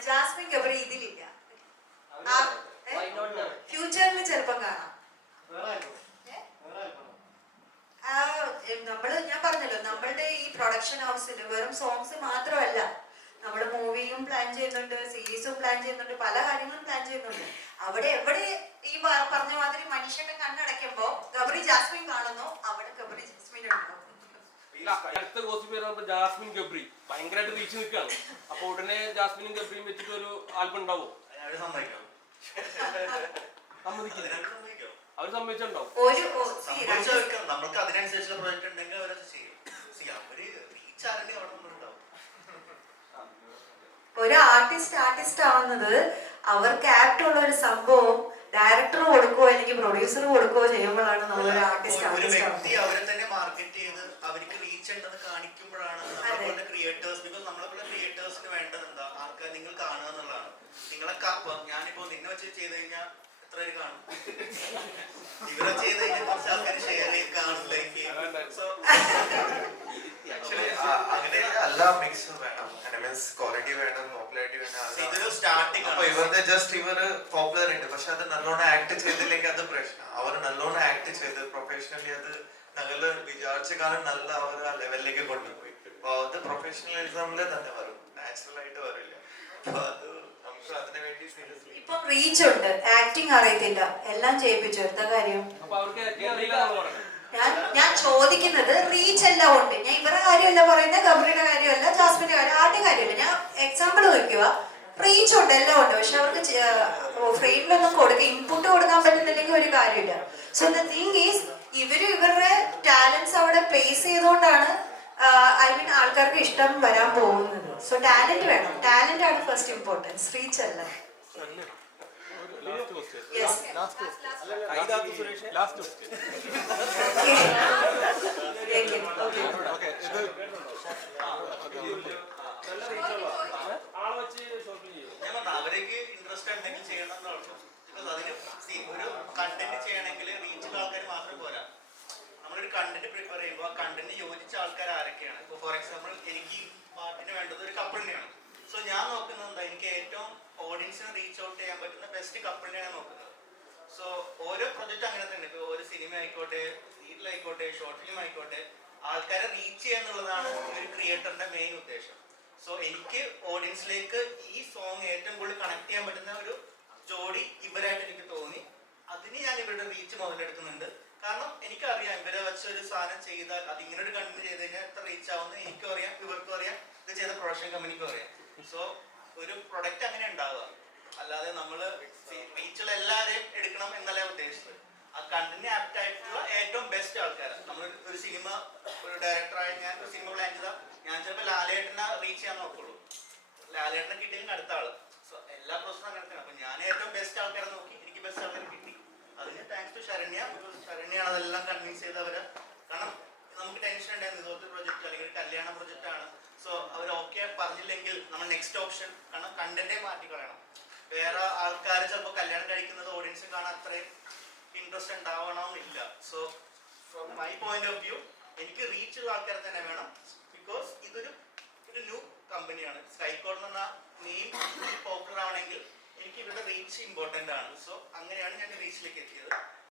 Jasmine ഗബറി ഇതിലില്ല. ആ, ഫ്യൂച്ചറിൽ ചെറുപ്പം കാണാം. നമ്മൾ ഞാൻ പറഞ്ഞല്ലോ നമ്മളുടെ ഈ പ്രൊഡക്ഷൻ ഹൗസിൽ വെറും സോങ്സ് മാത്രമല്ല. നമ്മൾ മൂവിയും പ്ലാൻ ചെയ്യുന്നുണ്ട് സീരീസും പ്ലാൻ ചെയ്യുന്നുണ്ട് പല കാര്യങ്ങളും പ്ലാൻ ചെയ്യുന്നുണ്ട്. അവിടെ എവിടെ ഈ പറഞ്ഞ മാതിരി മനുഷ്യന്റെ കണ്ണടയ്ക്കുമ്പോ ഗബറി ജാസ്മിൻ കാണുന്നു അവിടെ ഗബറി ജാസ്മിൻ ഉണ്ടോ ജാസ്മിൻ ഗബ്രി. ഭയങ്കരമായിട്ട് റീച്ച് നിൽക്കുകയാണ് അപ്പൊ ഉടനെ ജാസ്മിനും ഗബ്രിയും വെച്ചിട്ട് ഒരു ആൽബം ഉണ്ടാവും. സമ്മതിക്കില്ല. അവർ സംഭവിച്ചവർക്ക് നമ്മൾക്ക് അതിനനുസരിച്ചുള്ള പ്രോജക്റ്റ് ഉണ്ടെങ്കിൽ അവരത് ചെയ്യും. അവർ റീച്ച് ആണെങ്കിൽ അവിടെ നമ്മളുണ്ടാവും ഒരു ആർട്ടിസ്റ്റ് ആർട്ടിസ്റ്റ് ആവുന്നത് അവർക്ക് ആപ്റ്റ് ഉള്ള ഒരു സംഭവം ഡയറക്ടർ കൊടുക്കുകയോ അല്ലെങ്കിൽ പ്രൊഡ്യൂസർ കൊടുക്കുകയോ ചെയ്യുമ്പോഴാണ് നമ്മൾ ആർട്ടിസ്റ്റ് ആർട്ടിസ്റ്റ് അവരെ തന്നെ മാർക്കറ്റ് ചെയ്ത് അവർക്ക് റീച്ച് ഉണ്ടെന്ന് കാണിക്കുമ്പോഴാണ് ക്രിയേറ്റേഴ്സ് ബിക്കോസ് നമ്മളെ പോലെ ക്രിയേറ്റേഴ്സിന് വേണ്ടത് എന്താ? ആൾക്കാർ നിങ്ങൾ കാണുക എന്നുള്ളതാണ്. നിങ്ങളെ ഞാനിപ്പോ നിന്നെ വെച്ച് ചെയ്ത് കഴിഞ്ഞാൽ എത്ര പേര് കാണും? ഇവരെ ചെയ്ത് കഴിഞ്ഞാൽ കുറച്ച് ആൾക്കാർ ഷെയർ ചെയ്ത് കാണും ലൈക്ക് സോ അങ്ങനെ അല്ല മിക്സ് വേണം. മീൻസ് ക്വാളിറ്റി വേണം പോപ്പുലാരിറ്റി വേണം അപ്പൊ ഇവരുടെ ജസ്റ്റ് ഇവർ പോപ്പുലർ ഉണ്ട്. പക്ഷെ അത് നല്ലോണം ആക്ട് ചെയ്തില്ലെങ്കിൽ അത് പ്രശ്നം. അവർ നല്ലോണം ആക്ട് ചെയ്ത് പ്രൊഫഷണലി അത് നല്ല വിചാരിച്ച കാലം നല്ല അവർ ആ ലെവലിലേക്ക് കൊണ്ടുപോയി. അത് പ്രൊഫഷണലിസമിൽ തന്നെ വരും. നാച്ചുറൽ ആയിട്ട് വരില്ല. അപ്പൊ അത് നമുക്ക് അതിനു വേണ്ടി സീരിയസ്ലി ഇപ്പം റീച്ച് ഉണ്ട്. ആക്ടിങ് അറിയത്തില്ല. എല്ലാം ചെയ്യിപ്പിച്ചു. എന്താ കാര്യം? ഞാൻ ഞാൻ ചോദിക്കുന്നത് റീച്ച് എല്ലാം ഉണ്ട്. ഞാൻ ഇവരുടെ കാര്യമല്ല പറയുന്നത് ഗബ്രിയുടെ കാര്യമല്ല ജാസ്മിന്റെ കാര്യം ആരുടെ കാര്യമല്ല. ഞാൻ എക്സാമ്പിൾ നോക്കുക റീച്ച് ഉണ്ട് എല്ലാം ഉണ്ട്. പക്ഷെ അവർക്ക് ഫ്രെയിമിലൊന്നും കൊടുക്കുക ഇൻപുട്ട് കൊടുക്കാൻ പറ്റുന്നില്ലെങ്കിൽ ഒരു കാര്യമില്ല. സോ ദ തിങ് ഈസ് ഇവർ ഇവരുടെ ടാലൻസ് അവിടെ പേസ് ചെയ്തുകൊണ്ടാണ് ഐ മീൻ ആൾക്കാർക്ക് ഇഷ്ടം വരാൻ പോകുന്നത് സോ ടാലന്റ് വേണം. ടാലന്റ് ആണ് ഫസ്റ്റ് ഇമ്പോർട്ടൻസ് റീച്ച് അല്ല അവർക്ക് ഇൻട്രസ്റ്റ് ഒരു കണ്ടന്റ് ചെയ്യണമെങ്കിൽ റീച്ചുള്ള ആൾക്കാർ മാത്രം പോരാ. നമ്മളൊരു കണ്ടന്റ് പ്രിഫർ ചെയ്യുമ്പോൾ ആ കണ്ടന്റ് യോജിച്ച ആൾക്കാർ ആരൊക്കെയാണ്? ഇപ്പോൾ ഫോർ എക്സാമ്പിൾ എനിക്ക് പാട്ടിന് വേണ്ടത് ഒരു കപ്പിളിനെയാണ് സോ ഞാൻ നോക്കുന്നത് എന്താ? എനിക്ക് ഏറ്റവും ഓഡിയൻസിന് റീച്ച് ഔട്ട് ചെയ്യാൻ പറ്റുന്ന ബെസ്റ്റ് കപ്പിളിനെയാണ് നോക്കുന്നത്. സോ ഓരോ പ്രൊജക്റ്റ് അങ്ങനെ തന്നെ. ഇപ്പോൾ ഒരു സിനിമ ആയിക്കോട്ടെ സീരിയലായിക്കോട്ടെ ഷോർട്ട് ഫിലിം ആയിക്കോട്ടെ ആൾക്കാരെ റീച്ച് ചെയ്യുക എന്നുള്ളതാണ് ഒരു ക്രിയേറ്ററിന്റെ മെയിൻ ഉദ്ദേശം. സോ എനിക്ക് ഓഡിയൻസിലേക്ക് ഈ സോങ് ഏറ്റവും കൂടുതൽ കണക്ട് ചെയ്യാൻ പറ്റുന്ന ഒരു ജോഡി ഇവരായിട്ട് എനിക്ക് തോന്നി. അതിന് ഞാൻ ഇവരുടെ റീച്ച് മുതലെടുക്കുന്നുണ്ട്. കാരണം എനിക്കറിയാം ഇവരെ വെച്ച് ഒരു സാധനം ചെയ്താൽ അത് ഇങ്ങനെ ഒരു കണ്ടന്റ് ചെയ്ത് കഴിഞ്ഞാൽ എത്ര റീച്ച് ആവുമെന്ന് എനിക്കും അറിയാം ഇവർക്കും അറിയാം ഇത് ചെയ്ത പ്രൊഡക്ഷൻ കമ്പനിക്കും അറിയാം. സോ ഒരു പ്രൊഡക്റ്റ് അങ്ങനെ ഉണ്ടാവുക. അല്ലാതെ നമ്മൾ റീച്ചുള്ള എല്ലാവരെയും എടുക്കണം എന്നല്ല ഉദ്ദേശിച്ചത്. ആ കണ്ടന്റ് ആപ്റ്റ് ആയിട്ടുള്ള ഏറ്റവും ബെസ്റ്റ് ആൾക്കാരാണ് നമ്മൾ ഒരു സിനിമ ഒരു ഡയറക്ടറായി ഞാൻ ഒരു സിനിമ പ്ലാൻ ചെയ്താൽ ഞാൻ ചിലപ്പോൾ ലാലേട്ടനെ റീച്ച് ചെയ്യാൻ നോക്കുള്ളൂ. ലാലേട്ടനെ കിട്ടിയെങ്കിൽ അടുത്ത ആൾ. സോ എല്ലാ പ്രോസസ്സും അങ്ങനെ അപ്പൊ ഞാൻ ഏറ്റവും ബെസ്റ്റ് ആൾക്കാരെ നോക്കി എനിക്ക് ബെസ്റ്റ് ആൾക്കാരെ കിട്ടി. അതിന് താങ്ക്സ് ടു ശരണ്യ ശരണ്യാണ് അതെല്ലാം കൺവിൻസ് ചെയ്തവര്. കാരണം നമുക്ക് ടെൻഷൻ ഉണ്ടായിരുന്നു. ഇതുപോലത്തെ പ്രൊജക്റ്റ് അല്ലെങ്കിൽ കല്യാണ പ്രൊജക്റ്റ് ആണ്. സോ അവർ ഓക്കെ പറഞ്ഞില്ലെങ്കിൽ നമ്മൾ നെക്സ്റ്റ് ഓപ്ഷൻ കാരണം കണ്ടന്റേ മാറ്റി കളയണം. വേറെ ആൾക്കാർ ചിലപ്പോൾ കല്യാണം കഴിക്കുന്നത് ഓഡിയൻസ് കാണാൻ അത്രയും ഇൻട്രസ്റ്റ് ഉണ്ടാവണമെന്നില്ല. So from my point of view എനിക്ക് റീച്ച് ഉള്ള ആൾക്കാരെ തന്നെ വേണം. ബിക്കോസ് ഇതൊരു ഒരു ന്യൂ കമ്പനിയാണ് സ്കൈക്കോഡ് എന്ന് പറഞ്ഞ നെയിം പോപ്പുലർ ആവണമെങ്കിൽ എനിക്ക് ഇവരുടെ റീച്ച് ഇമ്പോർട്ടന്റ് ആണ്. സോ അങ്ങനെയാണ് ഞാൻ റീച്ചിലേക്ക് എത്തിയത്.